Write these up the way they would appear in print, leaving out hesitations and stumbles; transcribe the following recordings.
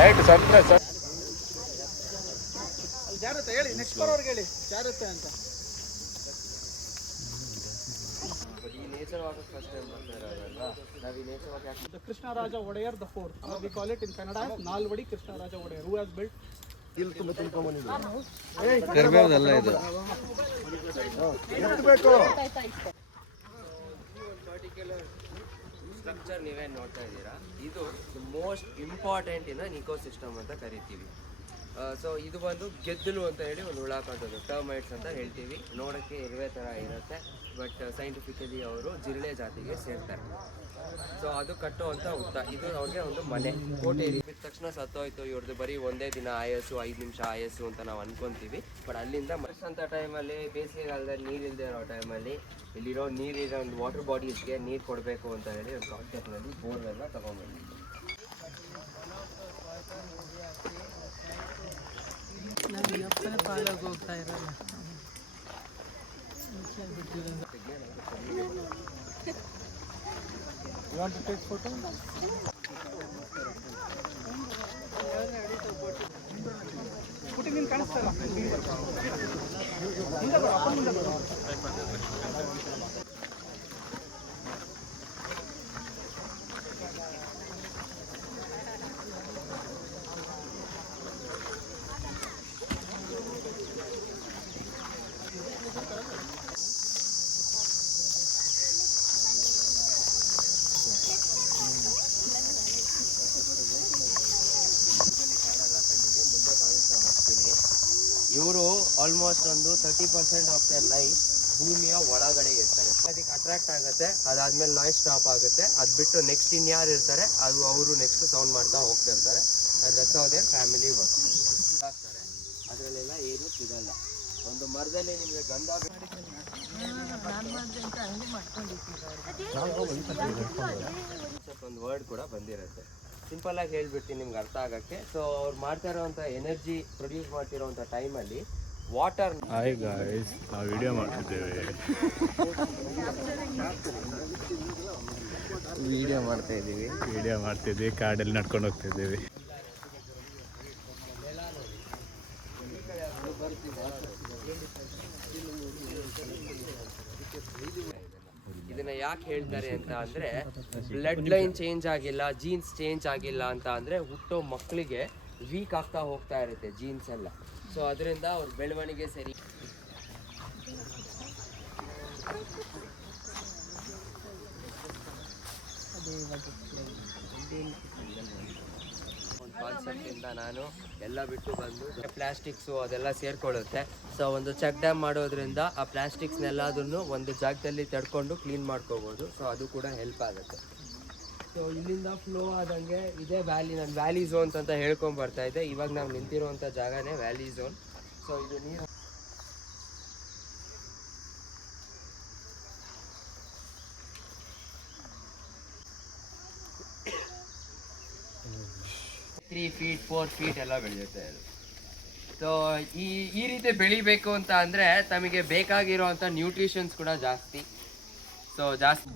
Right surprise ಜಾರುತ್ತೆ ಹೇಳಿ, next ಬರೋರ್ಗೆ ಹೇಳಿ ಜಾರುತ್ತೆ ಅಂತ. The Krishnaraja Wadayar the fourth, we call it in Kannada as Nalvadi Krishnaraja Wadayar, who has built structure ನೀವೇನು ನೋಡ್ತಾ ಇದ್ದೀರಾ, ಇದು most important in an ecosystem ಅಂತ ಕರಿತೀವಿ. ಸೊ ಇದು ಬಂದು ಗೆದ್ದಲು ಅಂತ ಹೇಳಿ ಒಂದು ಹುಳ ಕಾಣ್ತದೆ, ಟರ್ಮೈಟ್ಸ್ ಅಂತ ಹೇಳ್ತೀವಿ. ನೋಡೋಕ್ಕೆ ಇರುವೆ ಥರ ಇರುತ್ತೆ, ಬಟ್ ಸೈಂಟಿಫಿಕಲಿ ಅವರು ಜಿರಳೆ ಜಾತಿಗೆ ಸೇರ್ತಾರೆ. ಸೊ ಅದು ಕಟ್ಟುವಂಥ ಹುತ್ತ, ಇದು ಅವ್ರಿಗೆ ಒಂದು ಮನೆ. ಕೋಟೆ ಬಿದ್ದ ತಕ್ಷಣ ಸತ್ತೋಯ್ತು ಇವ್ರದ್ದು, ಬರೀ ಒಂದೇ ದಿನ ಆಯಸ್ಸು, 5 ನಿಮಿಷ ಆಯಸ್ಸು ಅಂತ ನಾವು ಅನ್ಕೊತೀವಿ. ಬಟ್ ಅಲ್ಲಿಂದ ಅಂತ ಟೈಮಲ್ಲಿ, ಬೇಸಿಗೆಗಾಲದಲ್ಲಿ ನೀರಿಲ್ಲದೆ ಇರೋ ಟೈಮಲ್ಲಿ ಇಲ್ಲಿರೋ ನೀರಿರೋ ಒಂದು ವಾಟರ್ ಬಾಡೀಸ್ಗೆ ನೀರು ಕೊಡಬೇಕು ಅಂತ ಹೇಳಿ ಒಂದು ಕಾನ್ಸೆಪ್ಟ್ನಲ್ಲಿ ಬೋರ್ವೆಲ್ನ ತೊಗೊಂಡ್ಬಂದಿದ್ವಿ. ನಾವು ಯಪ್ಪನ ಪಾಲಾಗಿ ಹೋಗ್ತಾ ಇರೋಲ್ಲ. You want to take photo? ಪುಟಿ ನೀನು ಕಾಣಿಸ್ತಲ್ಲ, ಮುಂದೆ ಬರೋ, ಅಪ್ಪ ಮುಂದೆ ಬರೋ. ಇವರು ಆಲ್ಮೋಸ್ಟ್ ಒಂದು 30% ಆಫ್ ದ ಲೈಫ್ ಭೂಮಿಯ ಒಳಗಡೆ ಇರ್ತಾರೆ. ಅದಕ್ಕೆ ಅಟ್ರಾಕ್ಟ್ ಆಗುತ್ತೆ, ಅದಾದ್ಮೇಲೆ ನಾಯ್ಸ್ ಸ್ಟಾಪ್ ಆಗುತ್ತೆ. ಅದು ಬಿಟ್ಟು ನೆಕ್ಸ್ಟ್ ಇನ್ಯಾರು ಇರ್ತಾರೆ ಅದು ಅವರು ನೆಕ್ಸ್ಟ್ ಸೌಂಡ್ ಮಾಡ್ತಾ ಹೋಗ್ತಿರ್ತಾರೆ. That's how their family work. ಅದರಲ್ಲೆಲ್ಲ ಏನೂ ಸಿಗಲ್ಲ. ಒಂದು ಮರದಲ್ಲಿ ನಿಮಗೆ ಗಂಧ ಒಂದು ವರ್ಡ್ ಕೂಡ ಬಂದಿರುತ್ತೆ. ಸಿಂಪಲ್ ಆಗಿ ಹೇಳ್ಬಿಡ್ತೀನಿ ನಿಮ್ಗೆ ಅರ್ಥ ಆಗಕ್ಕೆ. ಸೊ ಅವ್ರು ಮಾಡ್ತಾ ಇರೋವಂಥ ಎನರ್ಜಿ ಪ್ರೊಡ್ಯೂಸ್ ಮಾಡ್ತಿರೋವಂಥ ಟೈಮಲ್ಲಿ ವಾಟರ್. ಹಾಯ್ ಗಾಯ್ಸ್, ನಾವು ವಿಡಿಯೋ ಮಾಡ್ತಿದ್ದೇವೆ. ವಿಡಿಯೋ ಮಾಡ್ತಿದ್ದೀವಿ, ಕಾಡಲ್ಲಿ ನಡ್ಕೊಂಡು ಹೋಗ್ತಿದ್ದೀವಿ. ಇದನ್ನ ಯಾಕೆ ಹೇಳ್ತಾರೆ ಅಂತ ಅಂದ್ರೆ, ಬ್ಲಡ್ ಲೈನ್ ಚೇಂಜ್ ಆಗಿಲ್ಲ, ಜೀನ್ಸ್ ಚೇಂಜ್ ಆಗಿಲ್ಲ ಅಂತ ಅಂದ್ರೆ ಹುಟ್ಟೋ ಮಕ್ಕಳಿಗೆ ವೀಕ್ ಆಗ್ತಾ ಹೋಗ್ತಾ ಇರುತ್ತೆ ಜೀನ್ಸ್ ಎಲ್ಲ. ಸೊ ಅದರಿಂದ ಅವ್ರ ಬೆಳವಣಿಗೆ ಸರಿ. ಒಂದು ಕಾನ್ಸೆಪ್ಟ್ ಇಂದ ನಾನು ಎಲ್ಲ ಬಿಟ್ಟು ಬಂದು ಪ್ಲಾಸ್ಟಿಕ್ಸು ಅದೆಲ್ಲ ಸೇರ್ಕೊಳ್ಳುತ್ತೆ. ಸೊ ಒಂದು ಚೆಕ್ ಡ್ಯಾಮ್ ಮಾಡೋದ್ರಿಂದ ಆ ಪ್ಲಾಸ್ಟಿಕ್ಸ್ನೆಲ್ಲದನ್ನು ಒಂದು ಜಾಗದಲ್ಲಿ ತಡ್ಕೊಂಡು ಕ್ಲೀನ್ ಮಾಡ್ಕೋಬೋದು. ಸೊ ಅದು ಕೂಡ ಹೆಲ್ಪ್ ಆಗುತ್ತೆ. ಸೊ ಇಲ್ಲಿಂದ ಫ್ಲೋ ಆದಂಗೆ ಇದೇ ವ್ಯಾಲಿ, ನಾನು ವ್ಯಾಲಿ ಝೋನ್ಸ್ ಅಂತ ಹೇಳ್ಕೊಂಡು ಬರ್ತಾ ಇದ್ದೆ. ಇವಾಗ ನಾವು ನಿಂತಿರುವಂಥ ಜಾಗನೇ ವ್ಯಾಲಿ ಝೋನ್. ಸೊ ಇದು ನೀರು 3 feet 4 feet ಎಲ್ಲ ಬೆಳೆಯುತ್ತೆ ಅದು. ಸೊ ಈ ರೀತಿ ಬೆಳಿಬೇಕು ಅಂತ ಅಂದರೆ ತಮಗೆ ಬೇಕಾಗಿರೋವಂಥ ನ್ಯೂಟ್ರಿಷನ್ಸ್ ಕೂಡ ಜಾಸ್ತಿ. ಸೊ ಜಾಸ್ತಿ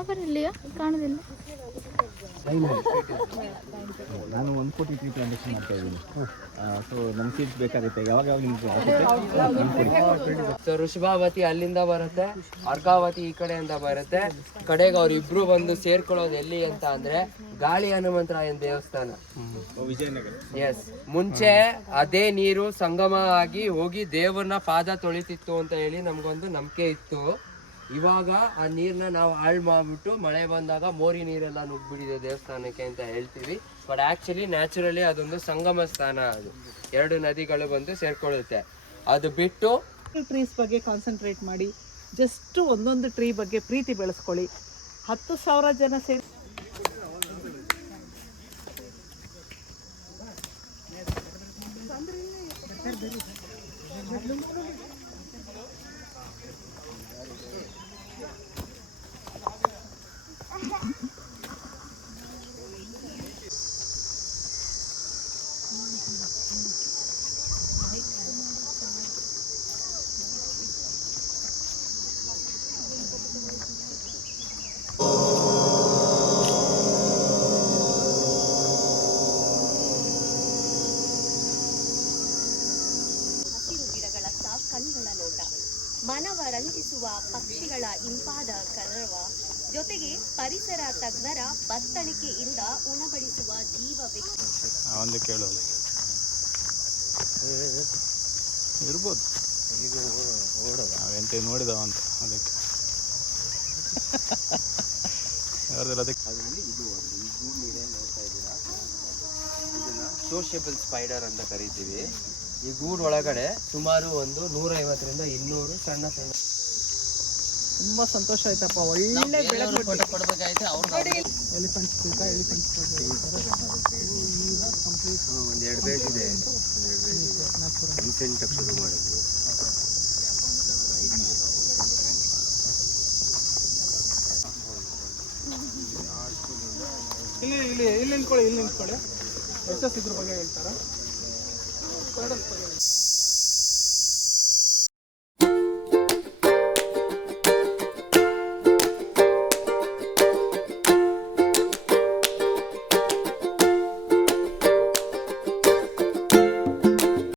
ಅವರಲ್ಲಿಯ ಕಾಣೋದಿಲ್ಲ. ನಾನು 1 ಕೋಟಿ ಟ್ರೀ ಪ್ಲಾಂಟೇಶನ್ ಮಾಡ್ತಾ ಇದ್ದೀನಿ. ಸೊ ನಮ್ಮ ಸೀಡ್ಸ್ ಬೇಕಾಗುತ್ತೆ, ಯಾವಾಗ ನಿಮ್ಗೆ. ಸೊ ಋಷಭಾವತಿ ಅಲ್ಲಿಂದ ಬರುತ್ತೆ, ಅರ್ಕಾವತಿ ಈ ಕಡೆಯಿಂದ ಬರುತ್ತೆ. ಕಡೆಗೆ ಅವ್ರಿಬ್ರು ಬಂದು ಸೇರ್ಕೊಳ್ಳೋದು ಎಲ್ಲಿ ಅಂತ ಅಂದ್ರೆ ಗಾಳಿ ಹನುಮಂತರಾಯನ ದೇವಸ್ಥಾನ, ವಿಜಯನಗರ. ಎಸ್, ಮುಂಚೆ ಅದೇ ನೀರು ಸಂಗಮ ಆಗಿ ಹೋಗಿ ದೇವ್ರನ್ನ ಪಾದ ತೊಳಿತಿತ್ತು ಅಂತ ಹೇಳಿ ನಮ್ಗೊಂದು ನಂಬಿಕೆ ಇತ್ತು. ಇವಾಗ ಆ ನೀರನ್ನ ನಾವು ಹಾಳು ಮಾಡ್ಬಿಟ್ಟು ಮಳೆ ಬಂದಾಗ ಮೋರಿ ನೀರೆಲ್ಲ ನುಗ್ಬಿಟ್ಟಿದೆ ದೇವಸ್ಥಾನಕ್ಕೆ ಅಂತ ಹೇಳ್ತೀವಿ. ಬಟ್ ಆ್ಯಕ್ಚುಲಿ ನ್ಯಾಚುರಲಿ ಅದೊಂದು ಸಂಗಮ ಸ್ಥಾನ. ಅದು 2 ನದಿಗಳು ಬಂದು ಸೇರ್ಕೊಳ್ಳುತ್ತೆ. ಅದು ಬಿಟ್ಟು ಟ್ರೀಸ್ ಬಗ್ಗೆ ಕಾನ್ಸಂಟ್ರೇಟ್ ಮಾಡಿ, ಜಸ್ಟ್ ಒಂದೊಂದು ಟ್ರೀ ಬಗ್ಗೆ ಪ್ರೀತಿ ಬೆಳೆಸ್ಕೊಳ್ಳಿ. 10,000 ಜನ ಸೇರಿ ಕಣ್ಗಳ ನೋಟ, ಮನವ ರಂಜಿಸುವ ಪಕ್ಷಿಗಳ ಇಂಪಾದ ಕಲರವ, ಜೊತೆಗೆ ಪರಿಸರ ತಜ್ಞರ ಬತ್ತಳಿಕೆಯಿಂದ ಉಣಬಡಿಸುವ ಜೀವ ವ್ಯಕ್ತಿ. ಒಂದು ಕೇಳೋದು ಇರ್ಬೋದು, ಈಗ ಓಡೋದ ನಾವೆಂತ ನೋಡಿದವ ಅಂತ ಅದಕ್ಕೆ ಯಾರ್ದಲ್ಲ ಅದಕ್ಕೆ. ಅದರಲ್ಲಿ ಇದು ಒಂದು ಈ ಗೂಡು ನೀರೇನು ನೋಡ್ತಾ ಇದ್ದೀರಾ, ಇದನ್ನು ಸೋಷಿಯಬಲ್ ಸ್ಪೈಡರ್ ಅಂತ ಕರಿತೀವಿ. ಈ ಗೂಡು ಒಳಗಡೆ ಸುಮಾರು ಒಂದು 150ರಿಂದ 200 ಸಣ್ಣ ಸಣ್ಣ. ತುಂಬ ಸಂತೋಷ ಆಯ್ತಪ್ಪ, ಒಳ್ಳೆ ಬೆಳೆ ಫೋಟೋ ಕೊಡ್ಬೇಕಾಯ್ತು ಅವ್ರಿಗೆ. ಎಲಿಫೆಂಟ್ಸ್ ಬೇಕಾ? ಎಲಿಫೆಂಟ್ಸ್ ಕಂಪ್ಲೀಟ್ ಒಂದು 2 ಪೇಜ್ ಇದೆ, ರೀಸೆಂಟಾಗಿ ಶುರು ಮಾಡಿದ್ವಿ. ಇಲ್ಲಿ ನಿಂತ್ಕೊಳ್ಳಿ. ಎಸ್ ಎಸ್ ಇದ್ರ ಬಗ್ಗೆ ಹೇಳ್ತಾರಾ?